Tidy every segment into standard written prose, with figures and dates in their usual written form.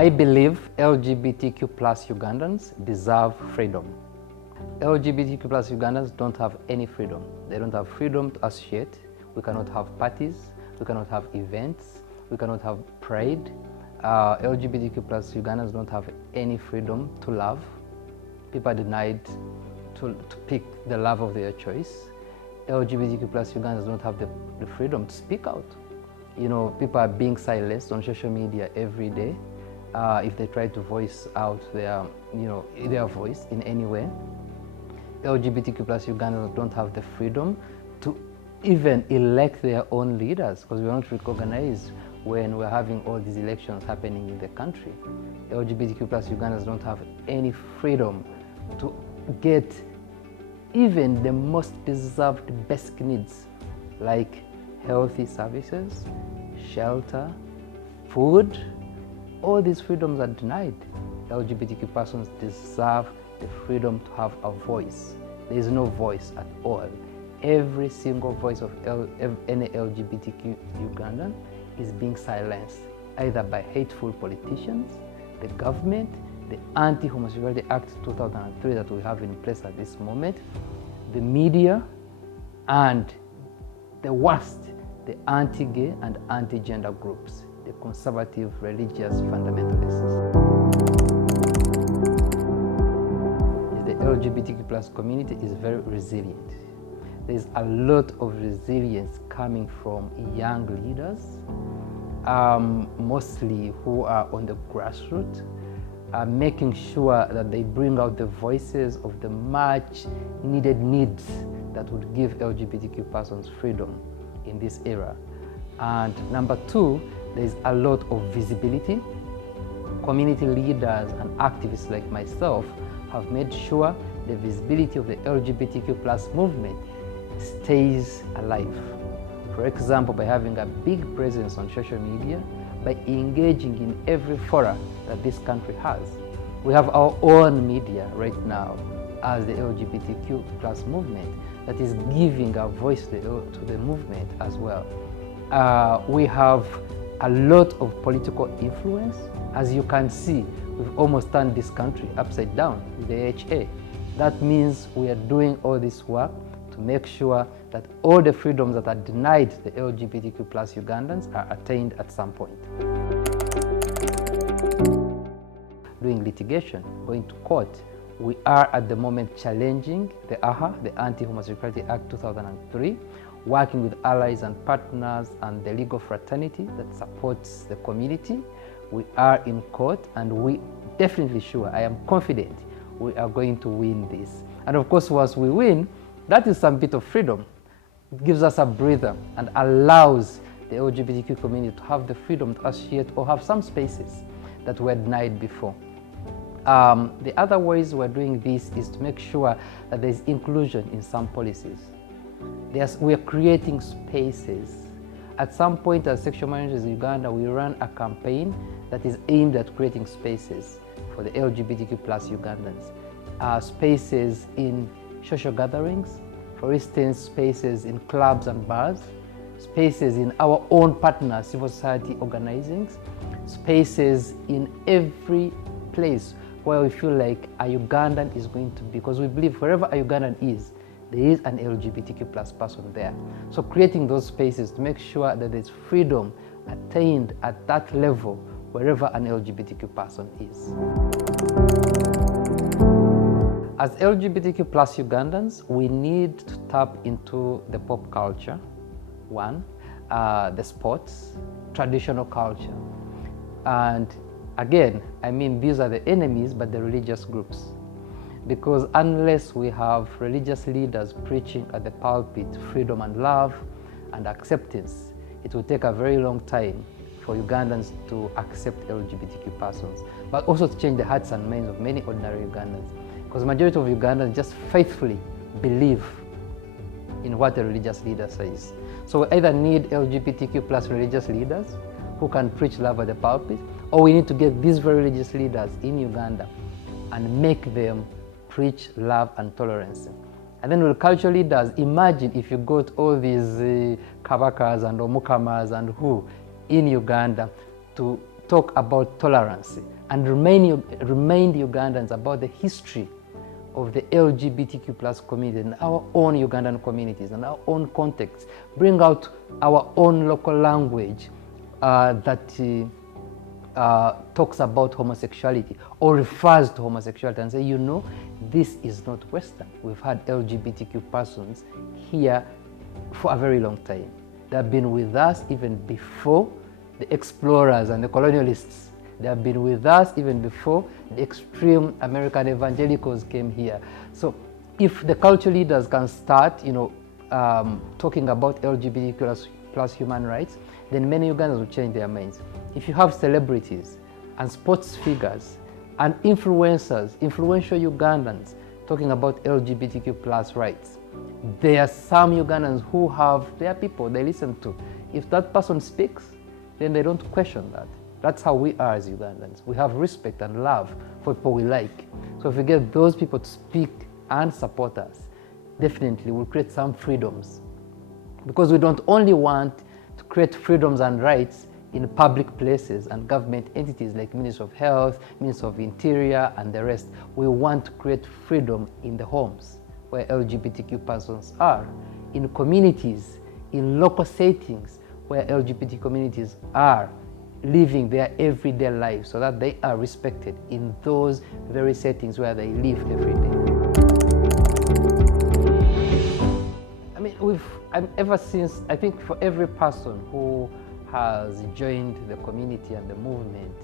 I believe LGBTQ plus Ugandans deserve freedom. LGBTQ plus Ugandans don't have any freedom. They don't have freedom to associate. We cannot have parties. We cannot have events. We cannot have pride. LGBTQ plus Ugandans don't have any freedom to love. People are denied to pick the love of their choice. LGBTQ plus Ugandans don't have the freedom to speak out. You know, people are being silenced on social media every day if they try to voice out their voice in any way. LGBTQ plus Ugandans don't have the freedom to even elect their own leaders, because we're not recognized when we're having all these elections happening in the country. LGBTQ plus Ugandans don't have any freedom to get even the most deserved basic needs like healthy services, shelter, food. All these freedoms are denied. LGBTQ persons deserve the freedom to have a voice. There is no voice at all. Every single voice of any LGBTQ Ugandan is being silenced, either by hateful politicians, the government, the Anti-Homosexuality Act 2003 that we have in place at this moment, the media, and the worst, the anti-gay and anti-gender groups, the conservative religious fundamentalists. The LGBTQ plus community is very resilient. There's a lot of resilience coming from young leaders, mostly who are on the grassroots, making sure that they bring out the voices of the much needed needs that would give LGBTQ persons freedom in this era. And number two, there's a lot of visibility. Community leaders and activists like myself have made sure the visibility of the LGBTQ plus movement stays alive. For example, by having a big presence on social media, by engaging in every forum that this country has. We have our own media right now as the LGBTQ plus movement that is giving a voice to the movement as well. We have a lot of political influence. As you can see, we've almost turned this country upside down with the HA. That means we are doing all this work to make sure that all the freedoms that are denied the LGBTQ plus Ugandans are attained at some point. Doing litigation, going to court, we are at the moment challenging the AHA, the Anti-Homosexuality Act 2003, working with allies and partners and the legal fraternity that supports the community. We are in court and we definitely sure, I am confident, we are going to win this. And of course, once we win, that is some bit of freedom. It gives us a breather and allows the LGBTQ community to have the freedom to associate or have some spaces that were denied before. The other ways we're doing this is to make sure that there's inclusion in some policies. We're creating spaces. At some point as Sexual Minorities in Uganda, we ran a campaign that is aimed at creating spaces for the LGBTQ plus Ugandans. Spaces in social gatherings, for instance, spaces in clubs and bars, spaces in our own partner civil society organizings, spaces in every place where we feel like a Ugandan is going to be, because we believe wherever a Ugandan is, there is an LGBTQ plus person there. So creating those spaces to make sure that there's freedom attained at that level wherever an LGBTQ person is. As LGBTQ plus Ugandans, we need to tap into the pop culture, one, the sports, traditional culture. And again, I mean, these are the enemies, but the religious groups. Because unless we have religious leaders preaching at the pulpit freedom and love and acceptance, it will take a very long time for Ugandans to accept LGBTQ persons, but also to change the hearts and minds of many ordinary Ugandans. Because the majority of Ugandans just faithfully believe in what the religious leader says. So we either need LGBTQ plus religious leaders who can preach love at the pulpit, or we need to get these very religious leaders in Uganda and make them preach love and tolerance. And then with cultural leaders, imagine if you got all these Kabakas and Omukamas and who in Uganda to talk about tolerance and remind Ugandans about the history of the LGBTQ plus community and our own Ugandan communities and our own context, bring out our own local language that talks about homosexuality or refers to homosexuality and say, you know, this is not Western. We've had LGBTQ persons here for a very long time. They have been with us even before the explorers and the colonialists. They have been with us even before the extreme American evangelicals came here. So if the culture leaders can start, talking about LGBTQ plus human rights, then many Ugandans will change their minds. If you have celebrities and sports figures and influencers, influential Ugandans talking about LGBTQ plus rights, there are some Ugandans who have their people they listen to. If that person speaks, then they don't question that. That's how we are as Ugandans. We have respect and love for people we like. So if we get those people to speak and support us, definitely we'll create some freedoms. Because we don't only want to create freedoms and rights in public places and government entities like Ministry of Health, Ministry of Interior, and the rest. We want to create freedom in the homes where LGBTQ persons are, in communities, in local settings where LGBT communities are living their everyday lives, so that they are respected in those very settings where they live every day. I mean, ever since, I think for every person who has joined the community and the movement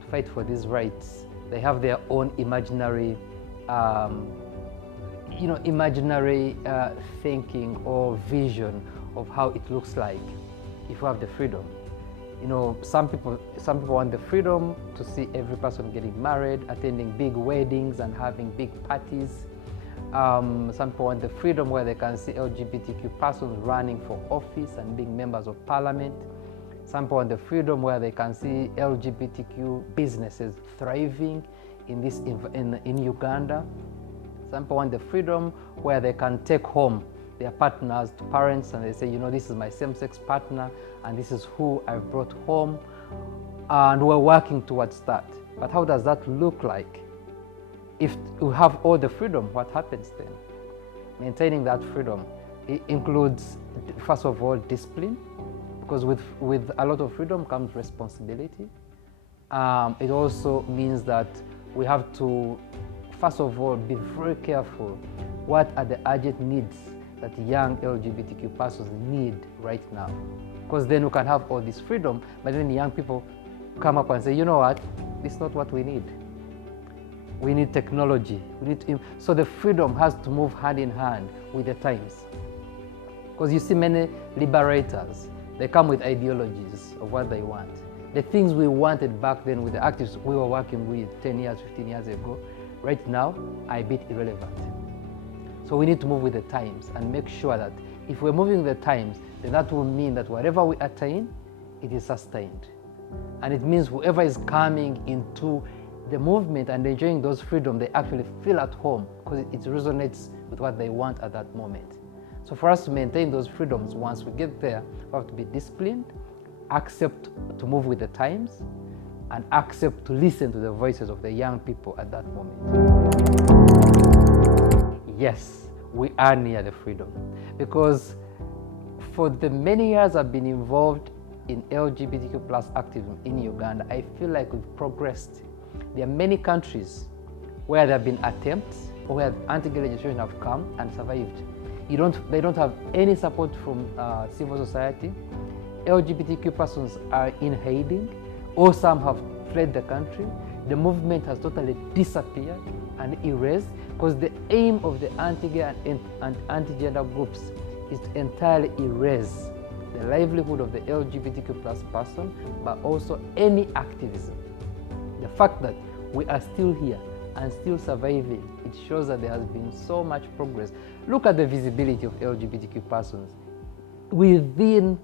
to fight for these rights, they have their own imaginary thinking or vision of how it looks like if you have the freedom. Some people want the freedom to see every person getting married, attending big weddings and having big parties. Some people want the freedom where they can see LGBTQ persons running for office and being members of parliament. Some people want the freedom where they can see LGBTQ businesses thriving in Uganda. Some people want the freedom where they can take home their partners to parents and they say, this is my same-sex partner and this is who I've brought home, and we're working towards that. But how does that look like? If we have all the freedom, what happens then? Maintaining that freedom, it includes, first of all, discipline, because with a lot of freedom comes responsibility. It also means that we have to, first of all, be very careful what are the urgent needs that young LGBTQ persons need right now. Because then we can have all this freedom, but then young people come up and say, you know what, this is not what we need. We need technology. So the freedom has to move hand in hand with the times. Because you see many liberators, they come with ideologies of what they want. The things we wanted back then with the activists we were working with 10 years, 15 years ago, right now are a bit irrelevant. So we need to move with the times and make sure that if we're moving with the times, then that will mean that whatever we attain, it is sustained. And it means whoever is coming into the movement and enjoying those freedoms, they actually feel at home because it resonates with what they want at that moment. So for us to maintain those freedoms, once we get there, we have to be disciplined, accept to move with the times, and accept to listen to the voices of the young people at that moment. Yes, we are near the freedom, because for the many years I've been involved in LGBTQ plus activism in Uganda, I feel like we've progressed. There are many countries where there have been attempts or where anti-gay legislation have come and survived. They don't have any support from civil society. LGBTQ persons are in hiding, or some have fled the country. The movement has totally disappeared and erased, because the aim of the anti-gay and anti-gender groups is to entirely erase the livelihood of the LGBTQ plus person, but also any activism. The fact that we are still here and still surviving, it shows that there has been so much progress. Look at the visibility of LGBTQ persons within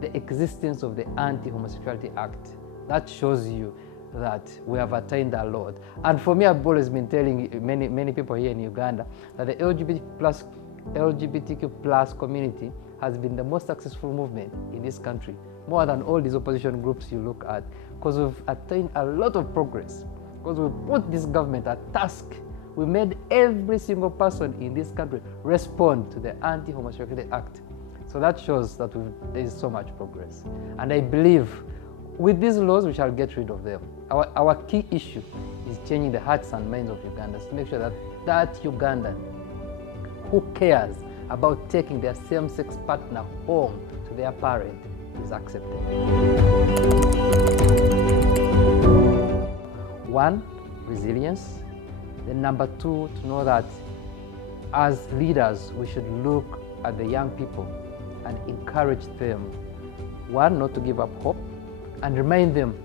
the existence of the Anti-Homosexuality Act. That shows you that we have attained a lot. And for me, I've always been telling many people here in Uganda that the LGBTQ plus community has been the most successful movement in this country, more than all these opposition groups you look at, because we've attained a lot of progress, because we put this government at task. We made every single person in this country respond to the Anti-Homosexuality Act. So that shows that there is so much progress. And I believe with these laws, we shall get rid of them. Our key issue is changing the hearts and minds of Ugandans to make sure that that Ugandan who cares about taking their same-sex partner home to their parent is accepted. One, resilience. Then number two, to know that as leaders, we should look at the young people and encourage them, one, not to give up hope, and remind them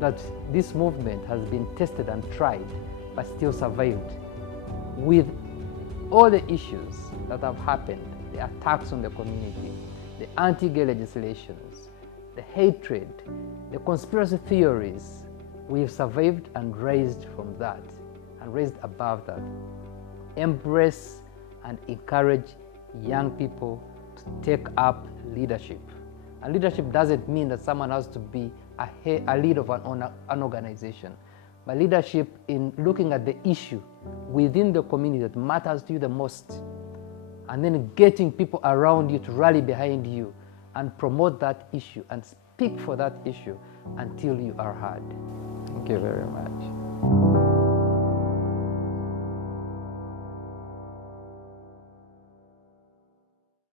that this movement has been tested and tried, but still survived. With all the issues that have happened, the attacks on the community, the anti-gay legislations, the hatred, the conspiracy theories, we have survived and raised from that, and raised above that. Embrace and encourage young people to take up leadership. And leadership doesn't mean that someone has to be a leader of an organization, but leadership in looking at the issue within the community that matters to you the most, and then getting people around you to rally behind you and promote that issue and speak for that issue until you are heard. Thank you very much.